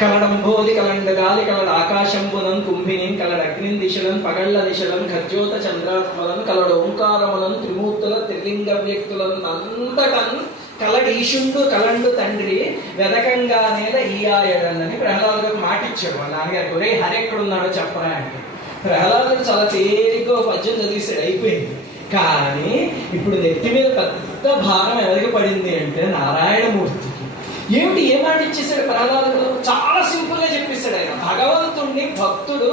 కలడంబోది కలండ గాలి కలడ ఆకాశంబునం కుంభిని కలడ అగ్ని దిశలను పగళ్ల దిశలను ఖజ్యోత చంద్రాత్మలను కలడ ఓంకారములను త్రిమూర్తుల త్రిలింగ వ్యక్తులను అంతటను కలడీశుండు కలండు తండ్రి వెదకంగా నేల ఈయాయడని ప్రహ్లాదుడికి మాటిచ్చాడు వాళ్ళ నాన్నగారికి. ఒరే హరి ఎక్కడున్నాడో చెప్పరా అంటే ప్రహ్లాదుడు చాలా తేలిగ్గా పద్యం చదివిస్తాడు, అయిపోయింది. కానీ ఇప్పుడు నెత్తి మీద పెద్ద భారం ఎవరికి పడింది అంటే నారాయణమూర్తికి. ఏమిటి ఏ మాట ఇచ్చేసాడు ప్రహ్లాదుడు? చాలా సింపుల్ గా చెప్పేశాడు ఆయన. భగవంతుణ్ణి భక్తుడు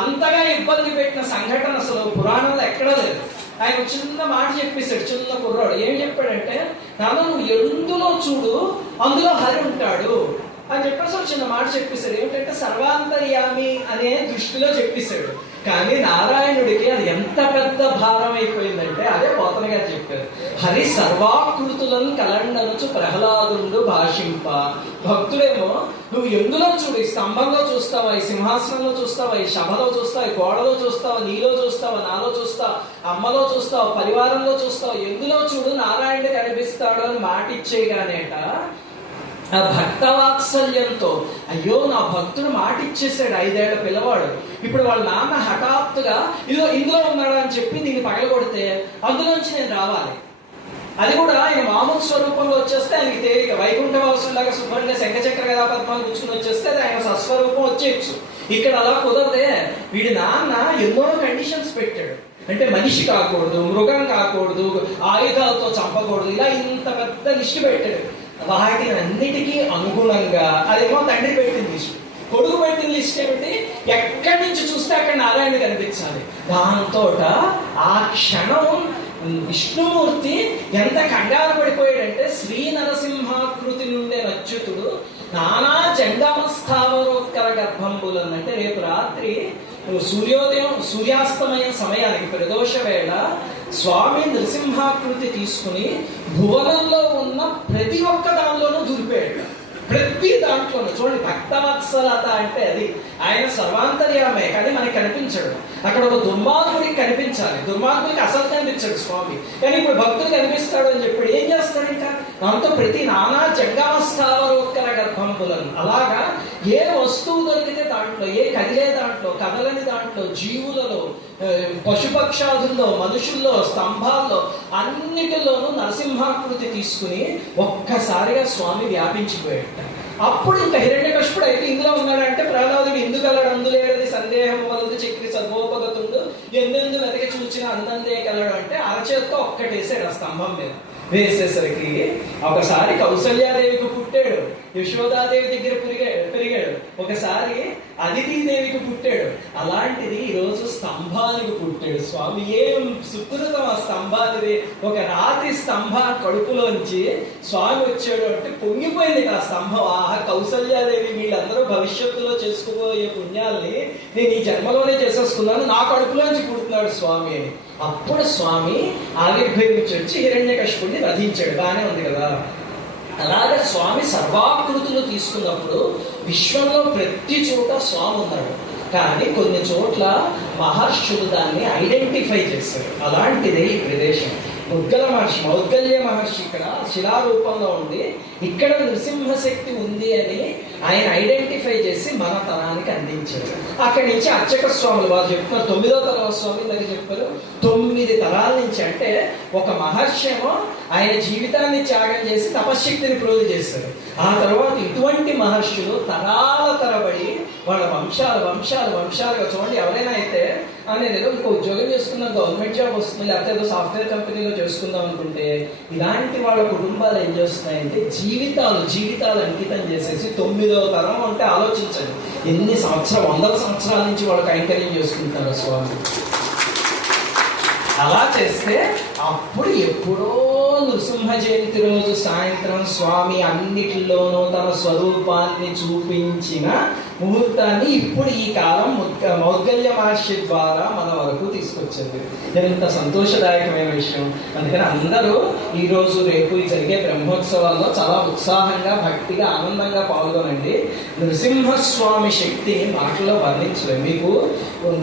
అంతగా ఇబ్బంది పెట్టిన సంఘటన అసలు పురాణంలో ఎక్కడా లేదు. ఆయన చిన్న మాట చెప్పేశాడు, చిన్న కుర్రాడు. ఏం చెప్పాడంటే, నాన్న నువ్వు ఎందులో చూడు అందులో హరి ఉంటాడు అని చెప్పేసి ఒక చిన్న మాట చెప్పేశాడు. ఏమిటంటే సర్వాంతర్యామి అనే దృష్టిలో చెప్పేశాడు. కానీ నారాయణుడికి అది ఎంత పెద్ద భారం అయిపోయిందంటే అదే పోతన గారు చెప్పారు. హరి సర్వాకృతులను కలండనుచు ప్రహ్లాదుండు భాషింప. భక్తుడేమో నువ్వు ఎందులో చూడు, ఈ స్తంభంలో చూస్తావా, ఈ సింహాసనంలో చూస్తావా, ఈ సభలో చూస్తావా, ఈ గోడలో చూస్తావా, నీలో చూస్తావా, నాలో చూస్తావా, అమ్మలో చూస్తావా, పరివారంలో చూస్తావా, ఎందులో చూడు నారాయణుడు కనిపిస్తాడు అని మాట ఇచ్చేయగానేట ఆ భక్తవాత్సల్యంతో అయ్యో నా భక్తుడు మాట ఇచ్చేసాడు, 5 ఏళ్ల పిల్లవాడు. ఇప్పుడు వాళ్ళ నాన్న హఠాత్తుగా ఇదో ఇందులో ఉన్నాడు అని చెప్పి దీన్ని పగలగొడితే అందులోంచి నేను రావాలి. అది కూడా ఆయన మామూలు స్వరూపంలో వచ్చేస్తే ఆయనకి తేలిక. వైకుంఠవాసులాగా శుభ్రంగా శంఖచక్ర గదా పద్మాలు కూర్చుని వచ్చేస్తే అది ఆయన సస్వరూపం వచ్చేయచ్చు. ఇక్కడ అలా కుదరదే. వీడి నాన్న ఎన్నో కండిషన్స్ పెట్టాడు. అంటే మనిషి కాకూడదు, మృగం కాకూడదు, ఆయుధాలతో చంపకూడదు, ఇలా ఇంత పెద్ద లిస్టు పెట్టాడు. వాటి అన్నిటికీ అనుగుణంగా అదేమో తండ్రి పెట్టిన లిస్టు, కొడుకు పెట్టిన లిస్ట్ ఏమిటి, ఎక్కడి నుంచి చూస్తే అక్కడ నారాయణ కనిపించాలి. దాంతో ఆ క్షణం విష్ణుమూర్తి ఎంత కంగారు పడిపోయాడంటే శ్రీ నరసింహాకృతి నుండే అచ్యుతుడు నానా చండామస్థావరోత్కర గర్భంబులను. అంటే రేపు రాత్రి సూర్యాస్తమయ సమయానికి ప్రదోష వేళ స్వామి నృసింహాకృతి తీసుకుని భువనంలో ఉన్న ప్రతి ఒక్క దానిలోనూ దూరిపోయాడు. ప్రతి దాంట్లోనూ చూడండి, భక్తవత్సలత అంటే అది. ఆయన సర్వాంతర్యామే కానీ మనకి కనిపించడు. అక్కడ ఒక దుర్మార్గుడికి కనిపించాలి, దుర్మార్గుడికి అసలు కనిపించాడు స్వామి. కానీ ఇప్పుడు భక్తుడు కనిపిస్తాడు అని చెప్పాడు. ఏం చేస్తాడు ఇంకా? దాంతో ప్రతి నానా జంగమస్థావరోత్కర గర్భంబులను. అలాగా ఏ వస్తువు దొరికితే దాంట్లో, ఏ కదిలే దాంట్లో, కదలని దాంట్లో, జీవులలో, పశుపక్షాదుల్లో, మనుషుల్లో, స్తంభాల్లో అన్నిటిలోనూ నరసింహాకృతి తీసుకుని ఒక్కసారిగా స్వామి వ్యాపించిపోయాడు. అప్పుడు ఇంకా హిరణ్యకశిపుడు అయితే ఇందులో ఉన్నాడంటే ప్రహ్లాదుడు ఎందుకలడు అందులేడది సందేహం వలదు చక్రి సర్వోపగతుండు ఎందెందు వెతకి చూచిన అందందే కలడు అంటే అరచేత్తో ఒక్కటేసాడు ఆ స్తంభం మీద. వేసేసరికి ఒకసారి కౌసల్యాదేవికి పుట్టాడు, యశోదాదేవి దగ్గర పెరిగాడు, ఒకసారి అదితిదేవికి పుట్టాడు. అలాంటిది ఈరోజు స్తంభానికి పుట్టాడు స్వామి. ఏం సుకృతం ఆ స్తంభానికి. ఒక రాతి స్తంభా కడుపులోంచి స్వామి వచ్చాడు అంటే పొంగిపోయింది ఆ స్తంభం. ఆహా, కౌసల్యాదేవి వీళ్ళందరూ భవిష్యత్తులో చేసుకోబోయే పుణ్యాల్ని నేను ఈ జన్మలోనే చేసేసుకున్నాను, నా కడుపులోంచి పుడుతున్నాడు స్వామి అని. అప్పుడు స్వామి ఆవిర్భవించి వచ్చి హిరణ్యకశిపుడిని వధించాడు. బాగానే ఉంది కదా. అలాగే స్వామి సర్వాకృతులు తీసుకున్నప్పుడు విశ్వంలో ప్రతి చోట స్వామి ఉన్నాడు. కానీ కొన్ని చోట్ల మహర్షులు దాన్ని ఐడెంటిఫై చేశారు. అలాంటిదే ఈ ప్రదేశం. మౌద్గల్య మహర్షి ఇక్కడ శిలారూపంలో ఉండి ఇక్కడ నృసింహశక్తి ఉంది అని ఆయన ఐడెంటిఫై చేసి మన తరానికి అందించారు. అక్కడి నుంచి అర్చక స్వాములు వారు చెప్తున్నారు, 9వ తరవ స్వామి దగ్గర చెప్పారు 9 తరాల నుంచి. అంటే ఒక మహర్షి ఏమో ఆయన జీవితాన్ని త్యాగం చేసి తపశ్శక్తిని ప్రోధి చేశారు. ఆ తర్వాత ఇటువంటి మహర్షులు తరాల తరబడి వాళ్ళ వంశాలుగా చూడండి. ఎవరైనా అయితే నేను ఏదో ఇంకో ఉద్యోగం చేసుకున్నాం, గవర్నమెంట్ జాబ్ వస్తుంది, లేకపోతే ఏదో సాఫ్ట్వేర్ కంపెనీలో చేసుకుందాం అనుకుంటే ఇలాంటి వాళ్ళ కుటుంబాలు ఏం చేస్తున్నాయంటే జీవితాలు అంకితం చేసేసి 9వ తరం అంటే ఆలోచించండి ఎన్ని సంవత్సరాలు, 100 సంవత్సరాల నుంచి వాళ్ళు కైంకర్యం చేసుకుంటారు స్వామి. అలా చేస్తే అప్పుడు ఎప్పుడో నృసింహ జయంతి రోజు సాయంత్రం స్వామి అన్నిటిలోనూ తన స్వరూపాన్ని చూపించిన ముహూర్తాన్ని ఇప్పుడు ఈ కాలం మౌద్గల్య మహర్షి ద్వారా మన వరకు తీసుకొచ్చింది. ఎంత సంతోషదాయకమైన విషయం. అందుకని అందరూ ఈరోజు రేపు జరిగే బ్రహ్మోత్సవాల్లో చాలా ఉత్సాహంగా, భక్తిగా, ఆనందంగా పాల్గొనండి. నృసింహస్వామి శక్తిని మాటలో వర్ణించలేదు. మీకు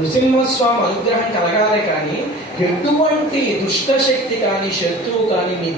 నృసింహస్వామి అనుగ్రహం కలగాలి కానీ ఎటువంటి దుష్టశక్తి కానీ శత్రువు కానీ మీ